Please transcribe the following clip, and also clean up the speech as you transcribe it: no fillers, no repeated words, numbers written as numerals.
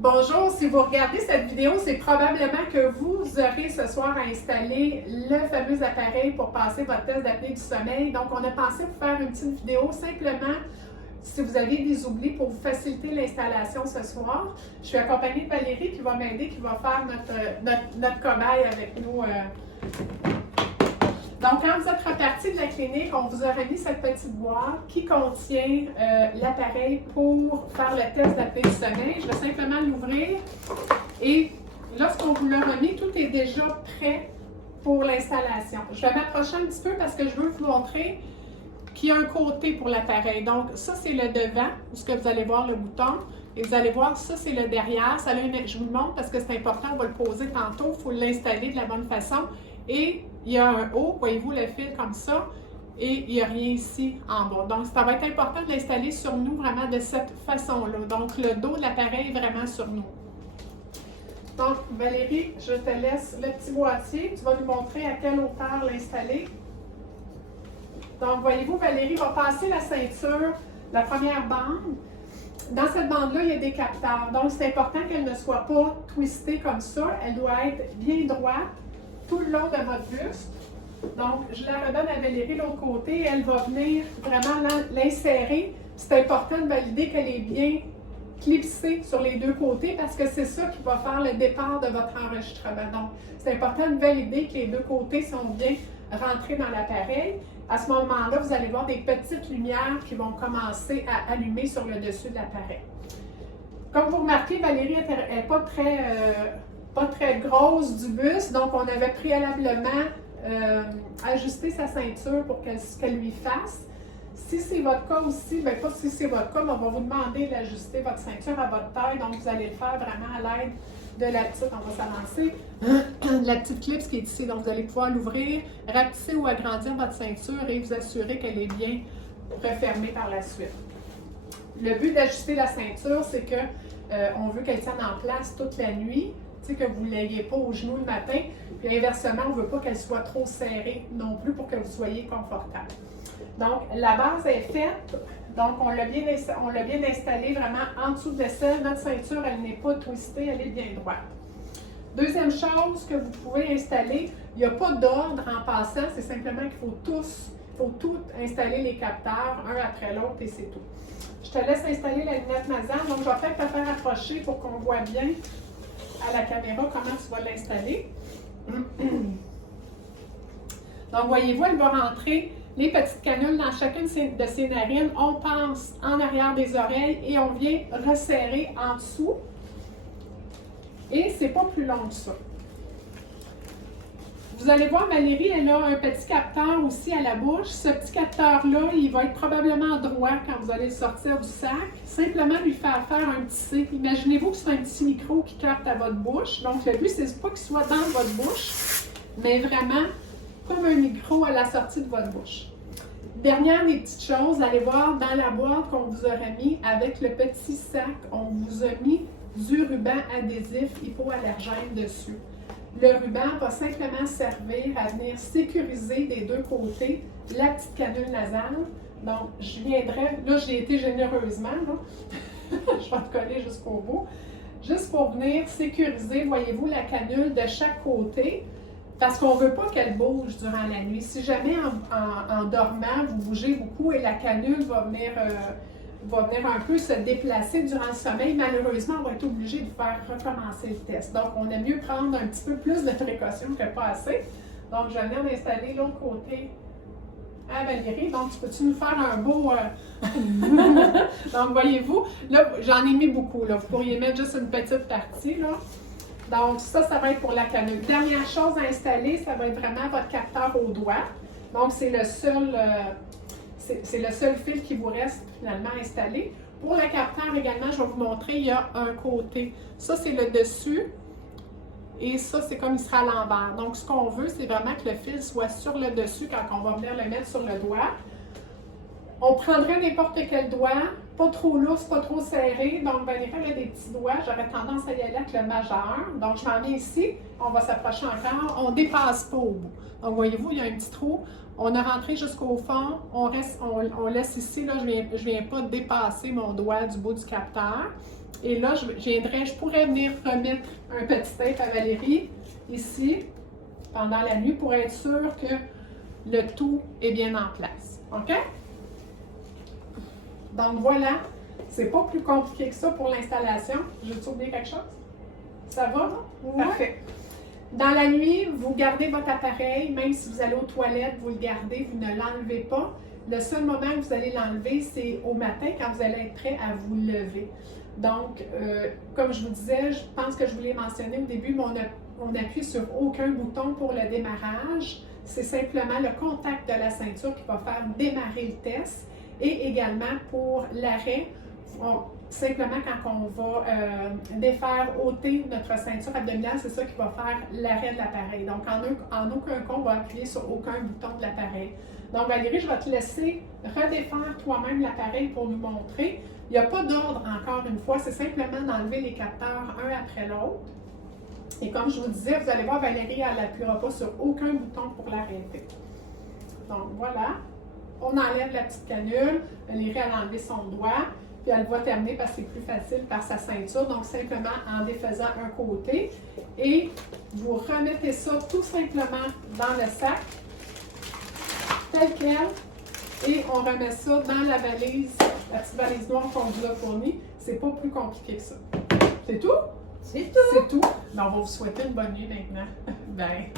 Bonjour, si vous regardez cette vidéo, c'est probablement que vous aurez ce soir à installer le fameux appareil pour passer votre test d'apnée du sommeil. Donc, on a pensé vous faire une petite vidéo simplement si vous avez des oublis pour vous faciliter l'installation ce soir. Je suis accompagnée de Valérie qui va m'aider, qui va faire notre cobaye avec nous. Donc, quand vous êtes reparti de la clinique, on vous a remis cette petite boîte qui contient l'appareil pour faire le test d'apnée du sommeil. Je vais simplement l'ouvrir et lorsqu'on vous l'a remis, tout est déjà prêt pour l'installation. Je vais m'approcher un petit peu parce que je veux vous montrer qu'il y a un côté pour l'appareil. Donc, ça, c'est le devant, où ce que vous allez voir le bouton. Et vous allez voir, ça, c'est le derrière. Ça, là, je vous le montre parce que c'est important, on va le poser tantôt. Il faut l'installer de la bonne façon. Et il y a un haut, voyez-vous le fil comme ça, et il n'y a rien ici en bas. Donc, ça va être important de l'installer sur nous vraiment de cette façon-là. Donc, le dos de l'appareil est vraiment sur nous. Donc, Valérie, je te laisse le petit boîtier. Tu vas nous montrer à quelle hauteur l'installer. Donc, voyez-vous, Valérie va passer la ceinture, la première bande. Dans cette bande-là, il y a des capteurs. Donc, c'est important qu'elle ne soit pas twistée comme ça. Elle doit être bien droite tout le long de votre buste. Donc, je la redonne à Valérie de l'autre côté. Elle va venir vraiment l'insérer. C'est important de valider qu'elle est bien clipsée sur les deux côtés parce que c'est ça qui va faire le départ de votre enregistrement. Donc, c'est important de valider que les deux côtés sont bien rentrés dans l'appareil. À ce moment-là, vous allez voir des petites lumières qui vont commencer à allumer sur le dessus de l'appareil. Comme vous remarquez, Valérie n'est pas très grosse du buste, donc on avait préalablement ajusté sa ceinture pour qu'elle lui fasse. Si c'est votre cas aussi, bien pas si c'est votre cas, mais on va vous demander d'ajuster votre ceinture à votre taille, donc vous allez le faire vraiment à l'aide de la petite, on va s'avancer, la petite clip qui est ici, donc vous allez pouvoir l'ouvrir, rapetisser ou agrandir votre ceinture et vous assurer qu'elle est bien refermée par la suite. Le but d'ajuster la ceinture, c'est que on veut qu'elle tienne en place toute la nuit, que vous ne l'ayez pas au genou le matin, puis inversement, on ne veut pas qu'elle soit trop serrée non plus pour que vous soyez confortable. Donc, la base est faite, donc on l'a bien installée vraiment en dessous de l'aisselle. Notre ceinture, elle n'est pas twistée, elle est bien droite. Deuxième chose que vous pouvez installer, il n'y a pas d'ordre en passant, c'est simplement qu'il faut tout installer les capteurs, un après l'autre et c'est tout. Je te laisse installer la lunette nasale, donc je vais peut-être te faire approcher pour qu'on voit bien à la caméra comment tu vas l'installer. Donc, voyez-vous, elle va rentrer les petites canules dans chacune de ses narines. On passe en arrière des oreilles et on vient resserrer en dessous. Et c'est pas plus long que ça. Vous allez voir, Valérie, elle a un petit capteur aussi à la bouche. Ce petit capteur-là, il va être probablement droit quand vous allez le sortir du sac. Simplement lui faire un petit C. Imaginez-vous que c'est un petit micro qui capte à votre bouche. Donc, le but, c'est pas qu'il soit dans votre bouche, mais vraiment comme un micro à la sortie de votre bouche. Dernière des petites choses, vous allez voir dans la boîte qu'on vous aura mis avec le petit sac, on vous a mis du ruban adhésif hypoallergène dessus. Le ruban va simplement servir à venir sécuriser des deux côtés la petite canule nasale. Donc, je viendrai, là j'ai été généreusement, là. Je vais te coller jusqu'au bout, juste pour venir sécuriser, voyez-vous, la canule de chaque côté, parce qu'on ne veut pas qu'elle bouge durant la nuit. Si jamais en dormant, vous bougez beaucoup et la canule va venir un peu se déplacer durant le sommeil, malheureusement, on va être obligé de faire recommencer le test. Donc, on aime mieux prendre un petit peu plus de précautions que pas assez. Donc, je viens d'installer l'autre côté à Valérie. Donc, peux-tu nous faire un beau... Donc, voyez-vous, là, j'en ai mis beaucoup. Là. Vous pourriez mettre juste une petite partie, là. Donc, ça va être pour la canule. Dernière chose à installer, ça va être vraiment votre capteur au doigt. Donc, c'est le seul fil qui vous reste finalement installé. Pour le capteur également, je vais vous montrer, il y a un côté. Ça, c'est le dessus. Et ça, c'est comme il sera à l'envers. Donc, ce qu'on veut, c'est vraiment que le fil soit sur le dessus quand on va venir le mettre sur le doigt. On prendrait n'importe quel doigt, pas trop lousse, pas trop serré. Donc, Valérie a des petits doigts. J'aurais tendance à y aller avec le majeur. Donc, je m'en mets ici. On va s'approcher encore. On ne dépasse pas au bout. Donc, voyez-vous, il y a un petit trou. On a rentré jusqu'au fond. On laisse ici. Là, je viens pas dépasser mon doigt du bout du capteur. Et là, je pourrais venir remettre un petit tape à Valérie, ici, pendant la nuit, pour être sûr que le tout est bien en place. OK? Donc voilà, c'est pas plus compliqué que ça pour l'installation. J'ai oublié quelque chose? Ça va, non? Ouais. Parfait. Dans la nuit, vous gardez votre appareil, même si vous allez aux toilettes, vous le gardez, vous ne l'enlevez pas. Le seul moment que vous allez l'enlever, c'est au matin, quand vous allez être prêt à vous lever. Donc, comme je vous disais, je pense que je vous l'ai mentionné au début, mais on n'appuie sur aucun bouton pour le démarrage. C'est simplement le contact de la ceinture qui va faire démarrer le test. Et également pour l'arrêt, simplement quand on va ôter notre ceinture abdominale, c'est ça qui va faire l'arrêt de l'appareil. Donc, en aucun cas, on va appuyer sur aucun bouton de l'appareil. Donc, Valérie, je vais te laisser redéfaire toi-même l'appareil pour nous montrer. Il n'y a pas d'ordre, encore une fois, c'est simplement d'enlever les capteurs un après l'autre. Et comme je vous disais, vous allez voir, Valérie, elle n'appuiera pas sur aucun bouton pour l'arrêter. Donc, voilà. On enlève la petite canule. Valérie, elle a enlevé son doigt. Puis elle va terminer parce que c'est plus facile par sa ceinture. Donc, simplement en défaisant un côté. Et vous remettez ça tout simplement dans le sac, tel quel. Et on remet ça dans la valise, la petite valise noire qu'on vous a fournie. C'est pas plus compliqué que ça. C'est tout? C'est tout. C'est tout. Donc, on va vous souhaiter une bonne nuit maintenant. Bye.